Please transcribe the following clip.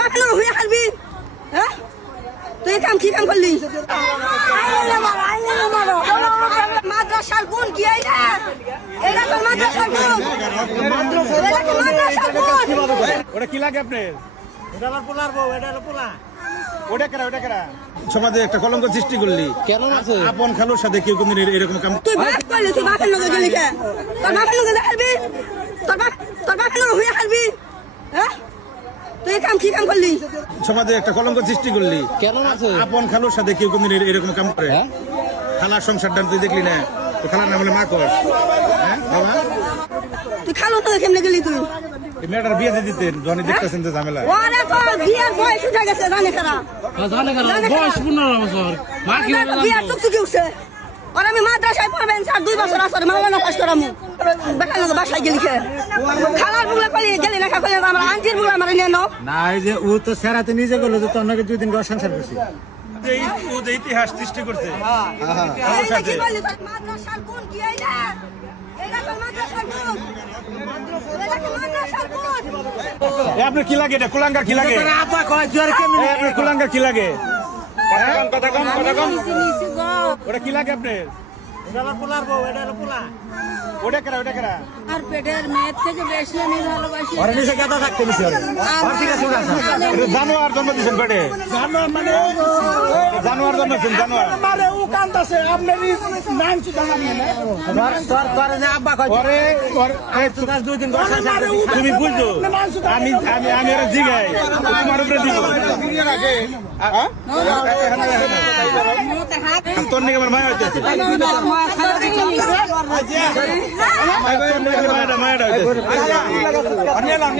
বাপের হয়ে হারবি হ্যাঁ তুই কাম কি কাম করলি মাদ্রাসার গুণ কি এটা তো মাদ্রাসার গুণ ওটা কি লাগে আপনার সমাজে একটা কলঙ্ক সৃষ্টি করলি কেন আছে আপন খালুর সাথে কেউ কোনদিন এরকম কাম তুই বাপ করলি তুই বাপের লগে গেলি কে তোর বাপের লগে হারবি তোর বাপের লগে হয়ে হারবি হ্যাঁ তুই কাম কি কাম করলি সমাজে একটা কলঙ্ক সৃষ্টি করলি কেন আছে আপন খালুর সাথে কেউ কোনদিন এরকম কাম করে খালার সংসারটা তুই দেখলি না তো খালার নাম হলে মা কর হ্যাঁ বাবা তুই খালু তো কেমনে গেলি তুই মেয়েটার বিয়ে দিয়ে দিতেন জনি দেখতেছেন যে ঝামেলা ওরে তো বিয়ের বয়স উঠে গেছে জানে কারা বয়স 15 বছর মা কি বিয়ের টুকটুকি উঠছে আর আমি মাদ্রাসায় পড়বেন স্যার 2 বছর আসরে মাওলানা পাস করামু বেকার লোক বাসায় গেলি কে খালার বুগলা কলি গেলি না কলি আমরা আঞ্জির বুগলা আমরা নিয়ে নাও না এই যে ও তো সেরাতে নিজে গেল যে তোর নাকি 2 দিন ঘর সংসার করছি যে ইতিহাস সৃষ্টি করছে কি বললি মাদ্রাসার কোন কি এইটা এটা তো মাদ্রাসার কোন এটা কি মাদ্রাসার কোন আপনার কি লাগে এটা কুলাঙ্গার কি লাগে আপা কয় জোর কেমনে আপনার কুলাঙ্গার কি লাগে কথা কম ওটা কি লাগে আপনার এটা হলো পোলার বউ এটা হলো পোলা ওটা কেরা আর পেটের মেয়ের থেকে বেশি আমি ভালোবাসি ওর নিচে কেদা থাকতে দিছি ওরে ওর থেকে শুন আছে এটা জানোয়ার জন্ম দিয়েছেন পেটে জানোয়ার মানে জানোয়ার জন্ম দিয়েছেন জানোয়ার মানে ও কান্দাছে আপনারই নাম সুদা নামে না তোর যে আব্বা কয় ওরে এই তো 2 দিন ঘর সংসার তুমি বুঝছো আমি এর জিগাই তোমার উপরে দিব তোর নাকি আমার মায়া হইতেছে মায়াটা আমি